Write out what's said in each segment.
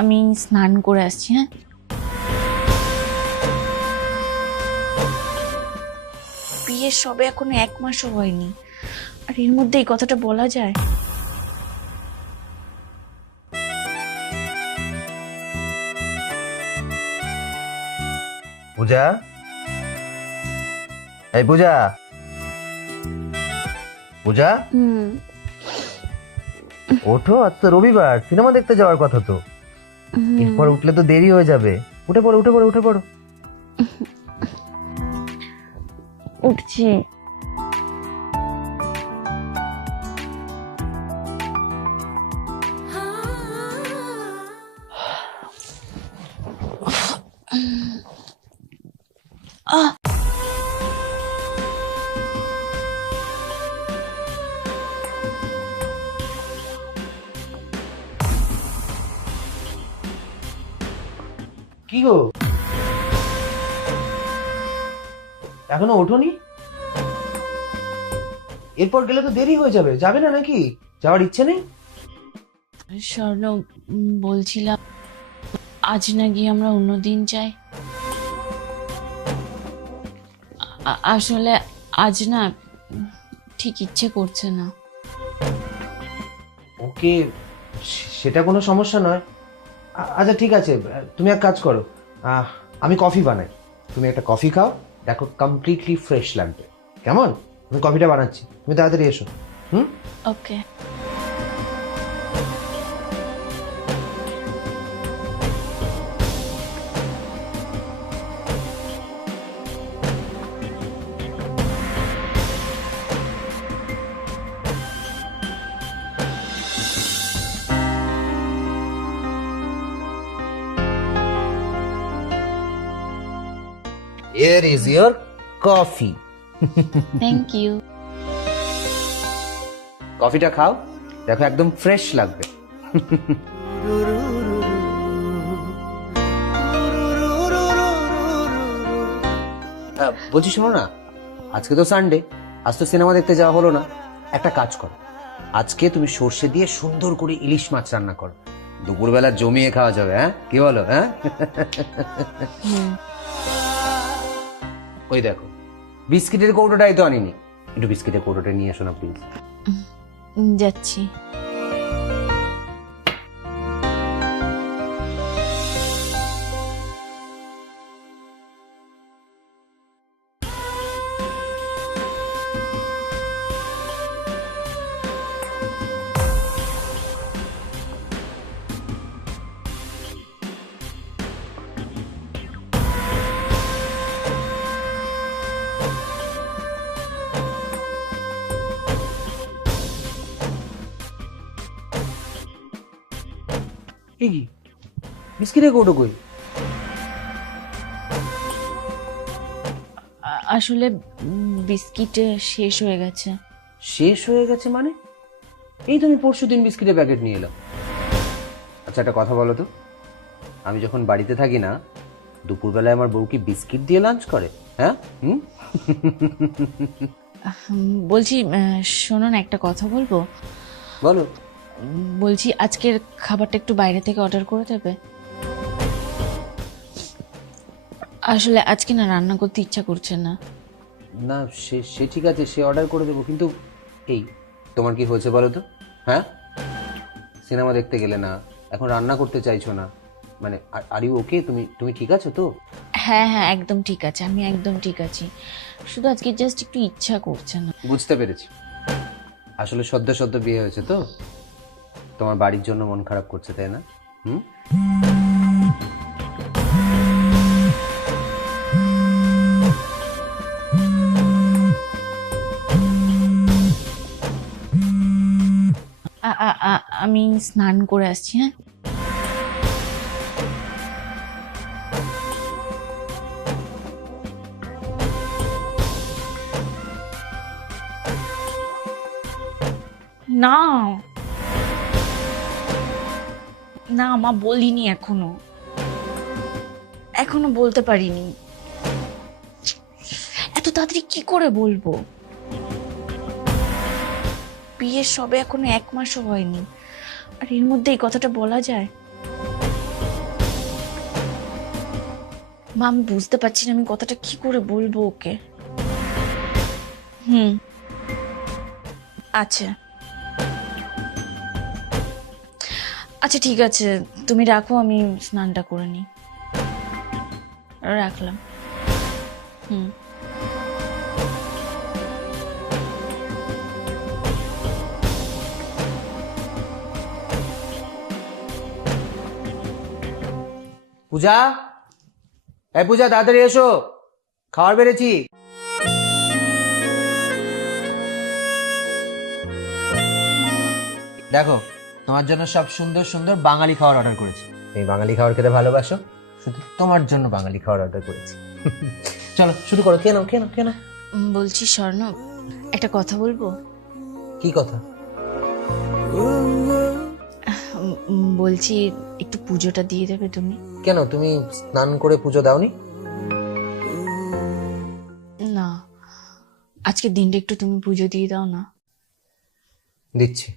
আমি স্নান করে আসছি। হ্যাঁ, বিয়ের সবে এখনো 1 মাসও হয়নি, আর এর মধ্যে এই কথাটা বলা যায়? পূজা, এই পূজা, পূজা, ওঠো, আজ তো রবিবার, সিনেমা দেখতে যাওয়ার কথা তো। এরপর উঠলে তো দেরি হয়ে যাবে। উঠে পড়ো, উঠে পড়ো, উঠে পড়ো। উঠছি। কি গো, এখনো ওঠোনি? এরপর গেলে তো দেরি হয়ে যাবে, যাবে না নাকি? যাওয়ার ইচ্ছে নেই? স্বর্ণ, বলছিলাম আজ না গিয়ে আমরা অন্যদিন যাই। আসলে আজ না ঠিক ইচ্ছে করছে না। ওকে, সেটা কোনো সমস্যা নয়। আচ্ছা ঠিক আছে, তুমি এক কাজ করো, আমি কফি বানাই, তুমি একটা কফি খাও, দেখো কমপ্লিটলি ফ্রেশ লাগবে। কেমন? আমি কফিটা বানাচ্ছি, তুমি তাড়াতাড়ি এসো। Hmm. Okay. Here is your coffee. Thank you. কফিটা খাও, দেখো একদম ফ্রেশ লাগবে। বলছি শোনো না, আজকে তো সানডে, আজ তো সিনেমা দেখতে যাওয়া হলো না। একটা কাজ করো, আজকে তুমি সর্ষে দিয়ে সুন্দর করে ইলিশ মাছ রান্না করো, দুপুরবেলা জমিয়ে খাওয়া যাবে। হ্যাঁ, কি বলো? হ্যাঁ, ওই দেখো বিস্কিটের কৌটোটাই তো আনিনি, একটু বিস্কিটের কৌটোটা নিয়ে এসো না প্লিজ। যাচ্ছি। কি বিস্কিটের কৌটো কই? আসলে বিস্কিট শেষ হয়ে গেছে। শেষ হয়ে গেছে মানে? এই তুমি পরশুদিন বিস্কিটের প্যাকেট নিয়ে এলাম। আচ্ছা একটা কথা বলো তো, আমি যখন বাড়িতে থাকি না, দুপুরবেলায় আমার বউ কি বিস্কিট দিয়ে লাঞ্চ করে? হ্যাঁ, হুম। বলছি, শোনো না, একটা কথা বলবো। বলো। বলছি আজকের খাবারটা একটু বাইরে থেকে অর্ডার করে দেবে? আসলে আজকে না রান্না করতে ইচ্ছা করছে না। না, সে সে ঠিক আছে, সে অর্ডার করে দেবো, কিন্তু এই তোমার কি হয়েছে বলো তো? হ্যাঁ, সিনেমা দেখতে গেলে না, এখন রান্না করতে চাইছো না, মানে আর ইউ ওকে? তুমি তুমি ঠিক আছো তো? হ্যাঁ হ্যাঁ, একদম ঠিক আছে, আমি একদম ঠিক আছি। শুধু আজকে জাস্ট একটু ইচ্ছা করছে না। বুঝতে পেরেছি, আসলে সদ্য সদ্য বিয়ে হয়েছে তো, তোমার বাড়ির জন্য মন খারাপ করছে, তাই না? হুম। আমি স্নান করে আসছি। হ্যাঁ, না না মা, বলিনি এখনো, এখনো বলতে পারিনি। এত তাড়াতাড়ি কি করে বলবো? বিয়ের সবে এখনো 1 মাসও হয়নি, আর এর মধ্যে এই কথাটা বলা যায়? মা আমি বুঝতে পারছি না আমি কথাটা কি করে বলবো ওকে। হুম, আচ্ছা আচ্ছা ঠিক আছে, তুমি রাখো, আমি স্নানটা করে নিই। রাখলাম। হুম। পূজা, এই পূজা তাড়াতাড়ি এসো, খাবার বেড়েছি। দেখো, তোমার জন্য সব সুন্দর সুন্দর বাঙালি খাবার অর্ডার করেছি। এই বাঙালি খাবার খেতে ভালোবাসো, শুধু তোমার জন্য বাঙালি খাবার অর্ডার করেছি। চলো শুরু করো, খেয়ে নাও খেয়ে নাও খেয়ে নাও। বলছি স্বর্ণ, একটা কথা বলবো? কি কথা? বলছি একটু পুজোটা দিয়ে দেবে তুমি? কেন, তুমি স্নান করে পুজো দাওনি? না, আজকের দিনটা একটু তুমি পুজো দিয়ে দাও না। দিচ্ছি।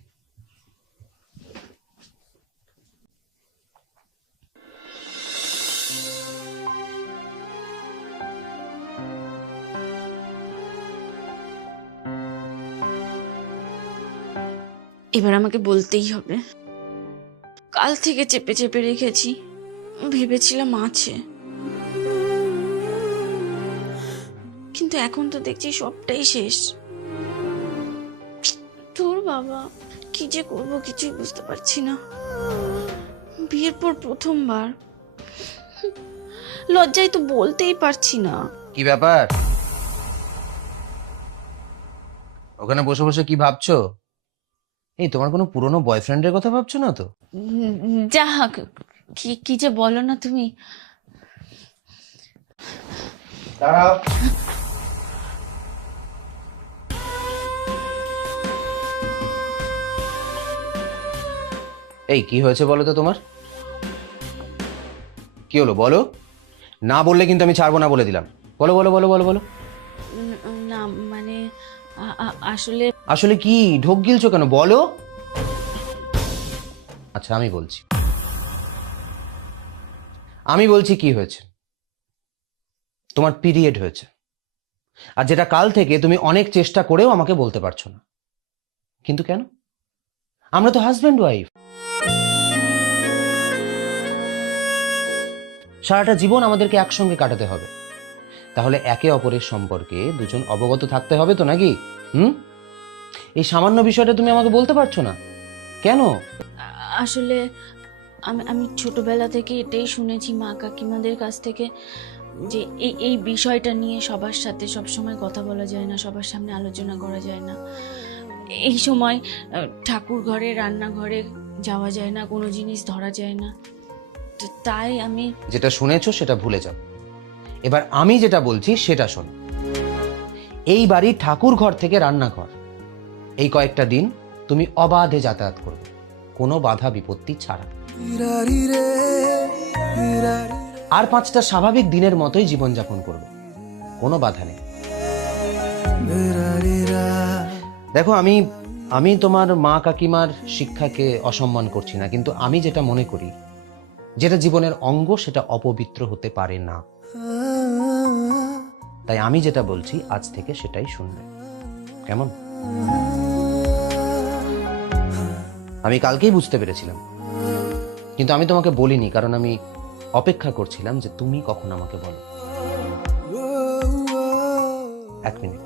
এবার আমাকে বলতেই হবে। কাল থেকে চেপে চেপে রেখেছি, ভেবেছিলাম আছে, কিন্তু এখন তো দেখছি সবটাই শেষ। তোর বাবা, কি যে করবো কিছুই বুঝতে পারছি না। বিয়ের পর প্রথমবার, লজ্জায় তো বলতেই পারছি না। কি ব্যাপার, ওখানে বসে বসে কি ভাবছো? এই তোমার কোনো পুরনো বয়ফ্রেন্ডের কথা ভাবছো না তো? যা, কি কি যে বলো না তুমি। দাঁড়াও। এই কি হয়েছে বলো তো তোমার? কি হলো বলো, না বললে কিন্তু আমি ছাড়বো না বলে দিলাম। বলো বলো বলো বলো বলো। না মানে আসলে আসলে কি ঢোক গিলছো কেন, বলো। আচ্ছা আমি বলছি কি হয়েছে। তোমার পিরিয়ড হয়েছে, আর যেটা কাল থেকে তুমি অনেক চেষ্টা করেও আমাকে বলতে পারছো না। কিন্তু কেন? আমরা তো হাজব্যান্ড ওয়াইফ, সারাটা জীবন আমাদেরকে একসঙ্গে কাটাতে হবে। তাহলে একে অপরের সম্পর্কে দুজন অবগত থাকতে হবে তো, নাকি? হুম, এই সামান্য বিষয়টা তুমি আমাকে বলতে পারছো না কেন? আসলে আমি আমি ছোটবেলা থেকে এটাই শুনেছি মা কাকিমাদের কাছ থেকে, যে এই বিষয়টা নিয়ে সবার সাথে সব সময় কথা বলা যায় না, সবার সামনে আলোচনা করা যায় না। এই সময় ঠাকুর ঘরে রান্নাঘরে যাওয়া যায় না, কোনো জিনিস ধরা যায় না। তো তাই আমি যেটা শুনেছো সেটা ভুলে যাও, এবার আমি যেটা বলছি সেটা শোনো। এই বাড়ির ঠাকুর ঘর থেকে রান্নাঘর, এই কয়েকটা দিন তুমি অবাধে যাতায়াত করবে, কোনো বাধা বিপত্তি ছাড়া। আর 5টা স্বাভাবিক দিনের মতোই জীবনযাপন করবে, কোনো বাধা নেই। দেখো, আমি তোমার মা কাকিমার শিক্ষাকে অসম্মান করছি না, কিন্তু আমি যেটা মনে করি, যেটা জীবনের অঙ্গ সেটা অপবিত্র হতে পারে না। তাই আমি যেটা বলছি আজ থেকে সেটাই শুনবে, কেমন? আমি কালকেই বুঝতে পেরেছিলাম, কিন্তু আমি তোমাকে বলিনি, কারণ আমি অপেক্ষা করছিলাম যে তুমি কখন আমাকে বলো। 1 মিনিট।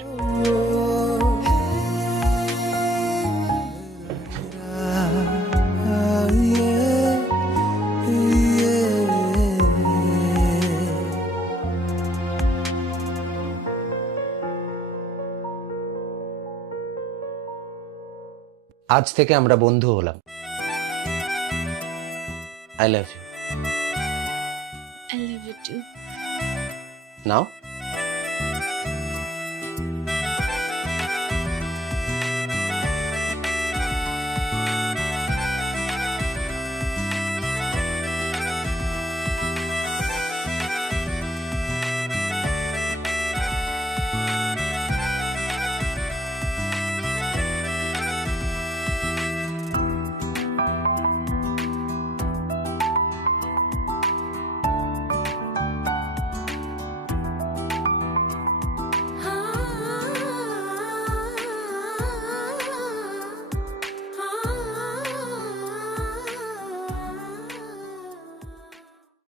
আজ থেকে আমরা বন্ধু হলাম। I love you. I love you too. Now.